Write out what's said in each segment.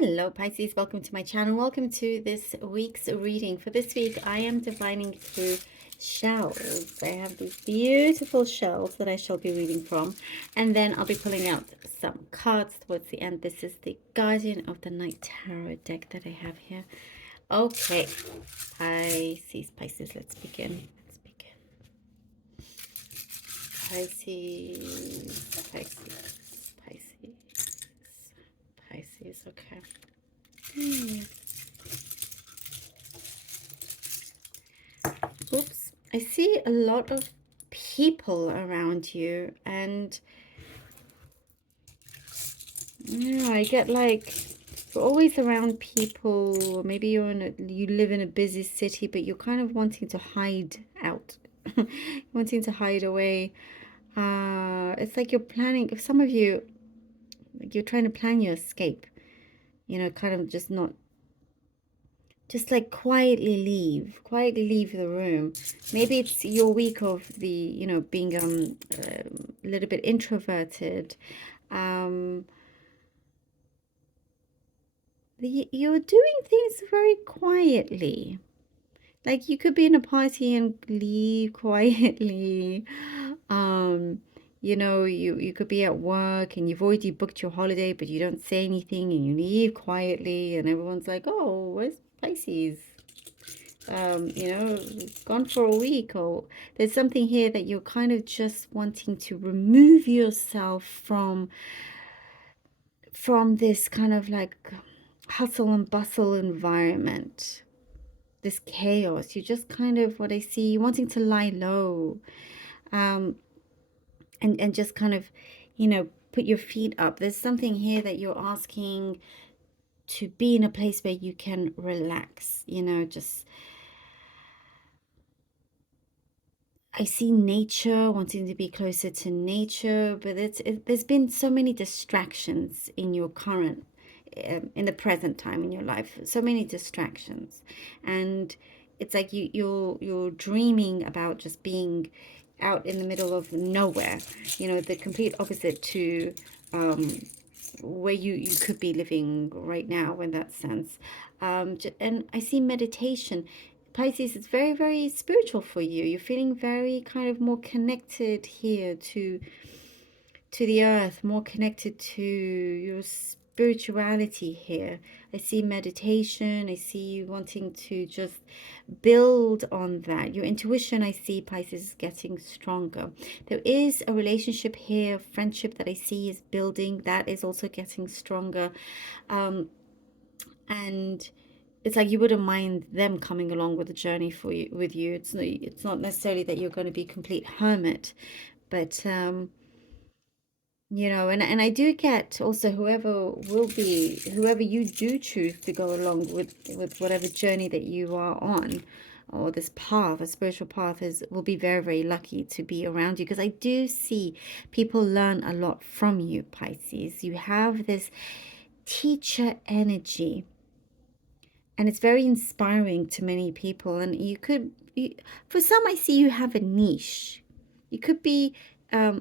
Hello Pisces, welcome to my channel. Welcome to this week's reading. For this week, I am divining through shells. I have these beautiful shells that I shall be reading from, and then I'll be pulling out some cards towards the end. This is the Guardian of the Night Tarot deck that I have here. Okay, Pisces, let's begin. Pisces, okay. Oops. I see a lot of people around you, and I get like you're always around people, or maybe you live in a busy city, but you're kind of wanting to hide out, wanting to hide away. It's like you're planning, if some of you, like you're trying to plan your escape, kind of just like quietly leave the room. Maybe it's your week of the, being a little bit introverted. You're doing things very quietly. Like you could be in a party and leave quietly. You could be at work and you've already booked your holiday, but you don't say anything and you leave quietly, and everyone's like, oh, where's Pisces? Gone for a week, or there's something here that you're kind of just wanting to remove yourself from this kind of like hustle and bustle environment, this chaos. You just kind of, what I see, wanting to lie low, and just kind of, put your feet up. There's something here that you're asking to be in a place where you can relax, just I see nature, wanting to be closer to nature, but there's been so many distractions in your current, in the present time in your life, so many distractions, and it's like you're dreaming about just being out in the middle of nowhere, the complete opposite to where you could be living right now in that sense. And I see meditation. Pisces, it's very, very spiritual for you. You're feeling very kind of more connected here to the earth, more connected to your spirituality here. I see meditation. I see you wanting to just build on that. Your intuition, I see, Pisces, is getting stronger. There is a relationship here, friendship that I see is building. That is also getting stronger. And it's like you wouldn't mind them coming along with the journey with you. It's not necessarily that you're going to be a complete hermit, but and I do get also whoever you do choose to go along with whatever journey that you are on, or this path, a spiritual path, will be very, very lucky to be around you, because I do see people learn a lot from you, Pisces. You have this teacher energy, and it's very inspiring to many people. And for some, I see you have a niche. You could be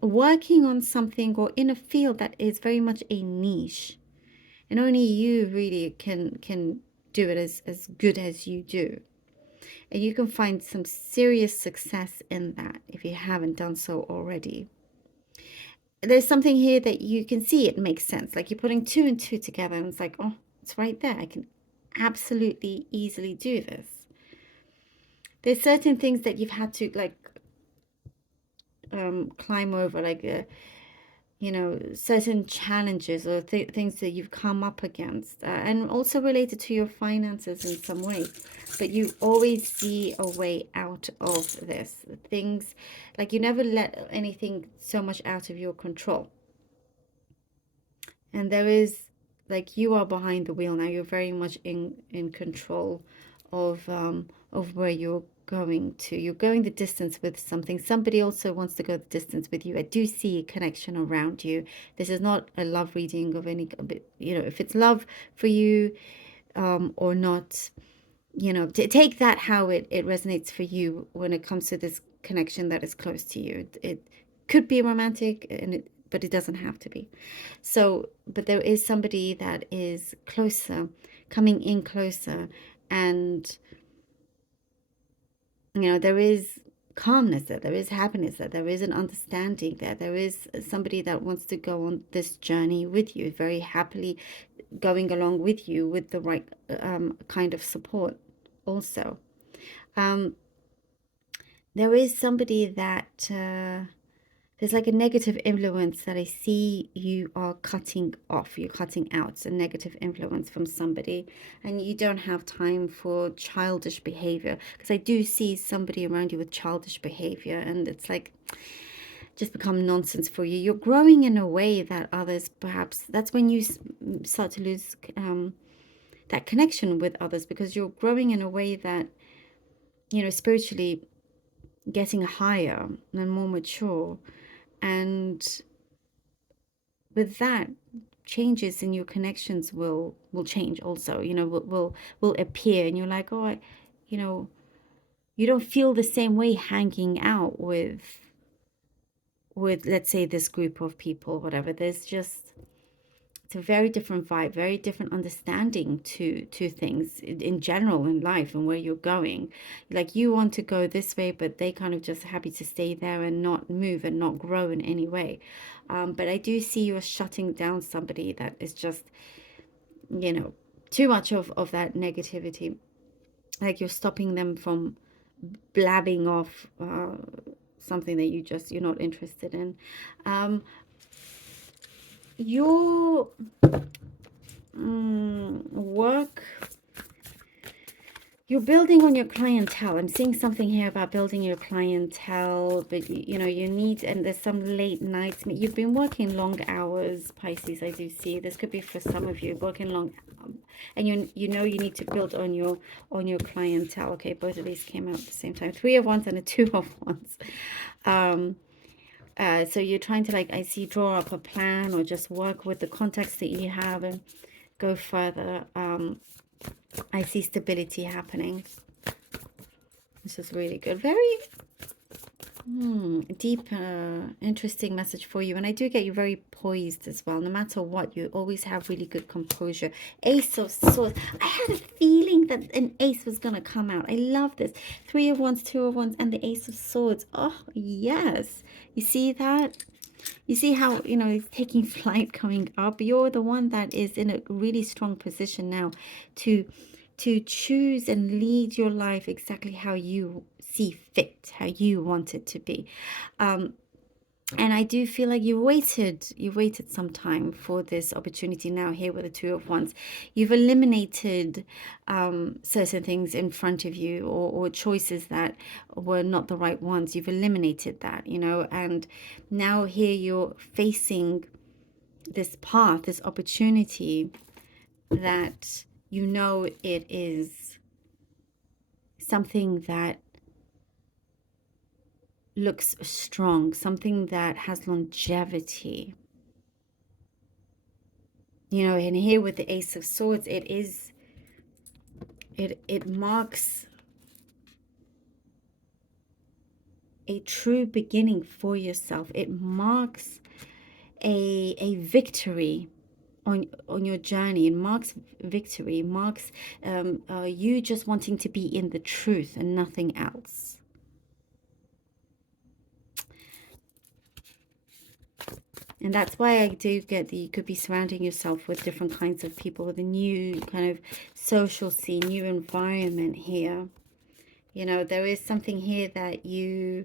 working on something or in a field that is very much a niche, and only you really can do it as good as you do, and you can find some serious success in that if you haven't done so already. There's something here that you can see, it makes sense, like you're putting two and two together, and it's like, oh, it's right there. I can absolutely easily do this. There's certain things that you've had to like climb over, like certain challenges or things that you've come up against, and also related to your finances in some way, but you always see a way out of this. Things like you never let anything so much out of your control, and there is, like, you are behind the wheel now. You're very much in control of where you're going to. You're going the distance with something. Somebody also wants to go the distance with you. I do see a connection around you. This is not a love reading of any, if it's love for you or not, to take that how it resonates for you when it comes to this connection that is close to you. It could be romantic, and but it doesn't have to be. So, but there is somebody that is closer, coming in closer, and there is calmness there is happiness there is an understanding there is somebody that wants to go on this journey with you, very happily going along with you with the right kind of support also. There is somebody that there's like a negative influence that I see you are cutting off. You're cutting out a negative influence from somebody, and you don't have time for childish behavior, because I do see somebody around you with childish behavior, and it's like just become nonsense for you. You're growing in a way that others, perhaps that's when you start to lose that connection with others, because you're growing in a way that, spiritually getting higher and more mature. And with that, changes in your connections will change also, will appear, and you're like, oh, you don't feel the same way hanging out with let's say this group of people, whatever. There's just, it's a very different vibe, very different understanding to things in general in life and where you're going. Like, you want to go this way, but they kind of just happy to stay there and not move and not grow in any way. But I do see you as shutting down somebody that is just, too much of that negativity. Like, you're stopping them from blabbing off something that you're not interested in. Your work, you're building on your clientele. I'm seeing something here about building your clientele, but you need, and there's some late nights. You've been working long hours, Pisces. I do see this could be for some of you working long, and you need to build on your clientele. Okay, both of these came out at the same time. 3 of Wands and a 2 of Wands. So you're trying to, like, I see, draw up a plan or just work with the context that you have and go further. I see stability happening. This is really good. Very deep, interesting message for you. And I do get you very poised as well. No matter what, you always have really good composure. Ace of Swords. I had a feeling that an ace was going to come out. I love this. 3 of Wands, 2 of Wands, and the Ace of Swords. Oh, yes. You see that? You see how, it's taking flight coming up. You're the one that is in a really strong position now to choose and lead your life exactly how you see fit, how you want it to be. And I do feel like you waited some time for this opportunity. Now here with the 2 of Wands, you've eliminated certain things in front of you, or choices that were not the right ones. You've eliminated that, and now here you're facing this path, this opportunity that it is something that looks strong, something that has longevity. And here with the Ace of Swords, it marks a true beginning for yourself. It marks a victory on your journey. It marks victory. It marks you just wanting to be in the truth and nothing else. And that's why I do get that you could be surrounding yourself with different kinds of people, with a new kind of social scene, new environment here. There is something here that you,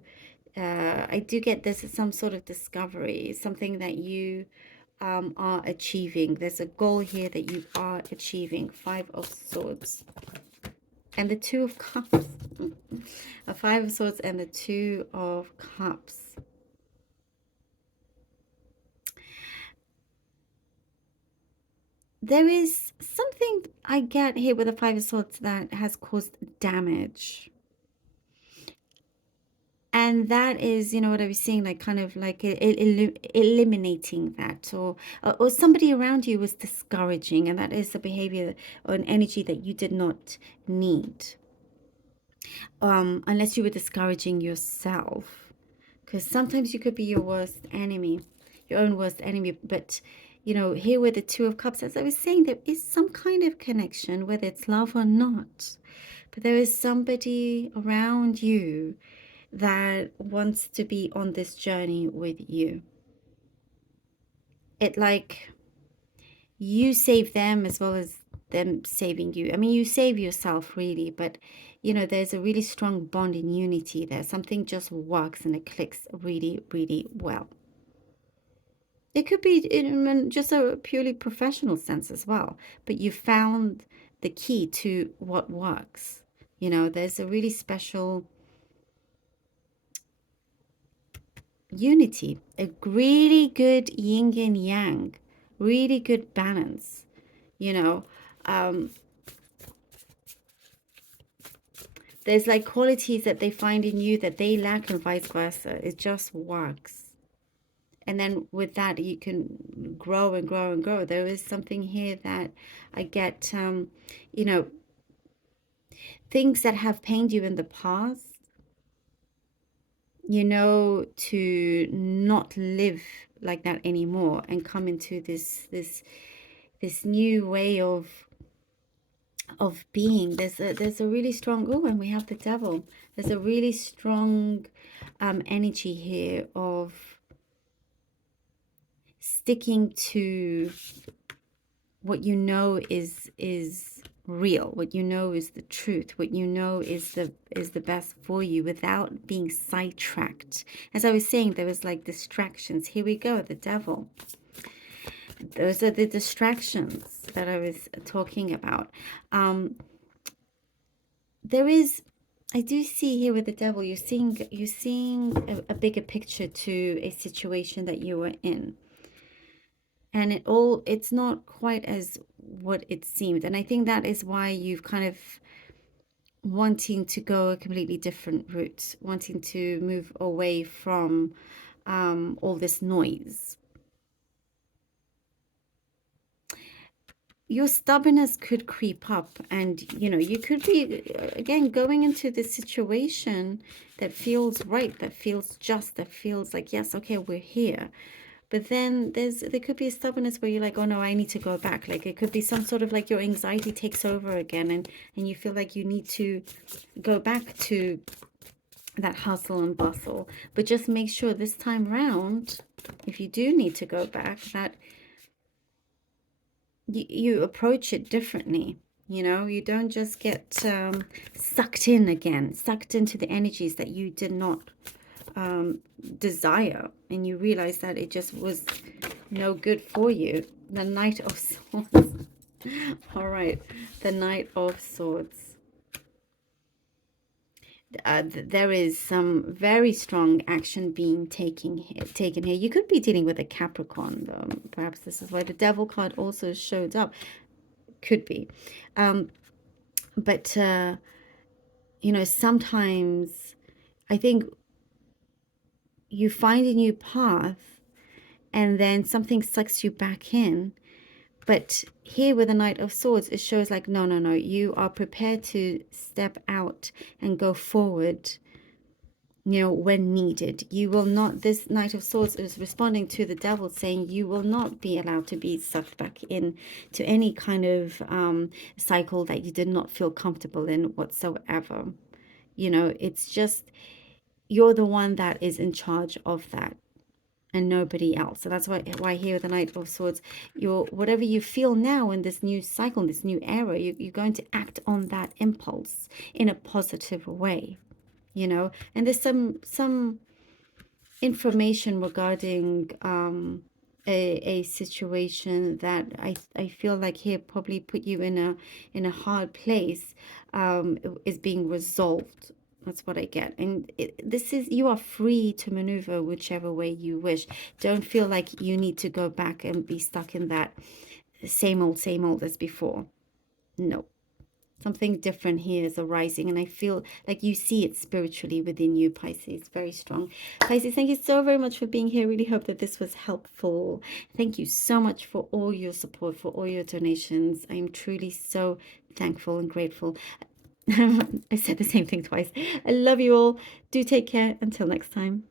I do get this as some sort of discovery, something that you are achieving. There's a goal here that you are achieving. 5 of Swords. And the 2 of Cups. A 5 of Swords and the 2 of Cups. There is something I get here with the 5 of Swords that has caused damage. And that is, what I was saying, like kind of like eliminating that, or somebody around you was discouraging, and that is a behavior or an energy that you did not need. Unless you were discouraging yourself, because sometimes you could be your worst enemy. your own worst enemy. But you know, here with the Two of Cups, as I was saying, there is some kind of connection, whether it's love or not. But there is somebody around you that wants to be on this journey with you. It like you save them as well as them saving you. I mean, you save yourself really, but you know, there's a really strong bond in unity there. Something just works and it clicks really, really well. It could be in just a purely professional sense as well, but you found the key to what works. You know, there's a really special unity, a really good yin and yang, really good balance, you know. There's like qualities that they find in you that they lack and vice versa. It just works. And then with that, you can grow and grow and grow. There is something here that I get, you know, things that have pained you in the past, you know, to not live like that anymore and come into this new way of being. There's a really strong, oh, and we have the Devil. There's a really strong energy here of sticking to what you know is real, what you know is the truth, what you know is the best for you, without being sidetracked. As I was saying, there was like distractions. Here we go, the Devil. Those are the distractions that I was talking about. There is, I do see here with the Devil, you're seeing a bigger picture to a situation that you were in. And it's not quite as what it seemed. And I think that is why you've kind of wanting to go a completely different route, wanting to move away from all this noise. Your stubbornness could creep up, and you know, you could be again going into this situation that feels right, that feels just, that feels like, yes, okay, we're here. But then there could be a stubbornness where you're like, oh no, I need to go back. Like it could be some sort of like your anxiety takes over again, and you feel like you need to go back to that hustle and bustle. But just make sure this time round, if you do need to go back, that you approach it differently. You know, you don't just get sucked in again, sucked into the energies that you did not desire, and you realize that it just was no good for you. The Knight of Swords. All right, the Knight of Swords. There is some very strong action being taken here. You could be dealing with a Capricorn, though. Perhaps this is why the Devil card also showed up. Could be. But you know, sometimes I think you find a new path and then something sucks you back in. But here with the Knight of Swords, it shows like, no, no, no, you are prepared to step out and go forward, you know, when needed. You will not, this Knight of Swords is responding to the Devil, saying you will not be allowed to be sucked back in to any kind of cycle that you did not feel comfortable in whatsoever. You know, it's just, you're the one that is in charge of that, and nobody else. So that's why here with the Knight of Swords, whatever you feel now in this new cycle, in this new era, you're going to act on that impulse in a positive way, you know. And there's some information regarding a situation that I feel like here probably put you in a hard place, is being resolved. That's what I get. And this is, you are free to maneuver whichever way you wish. Don't feel like you need to go back and be stuck in that same old as before. No. Something different here is arising, and I feel like you see it spiritually within you, Pisces. Very strong. Pisces, thank you so very much for being here. Really hope that this was helpful. Thank you so much for all your support, for all your donations. I am truly so thankful and grateful. I said the same thing twice. I love you all. Do take care. Until next time.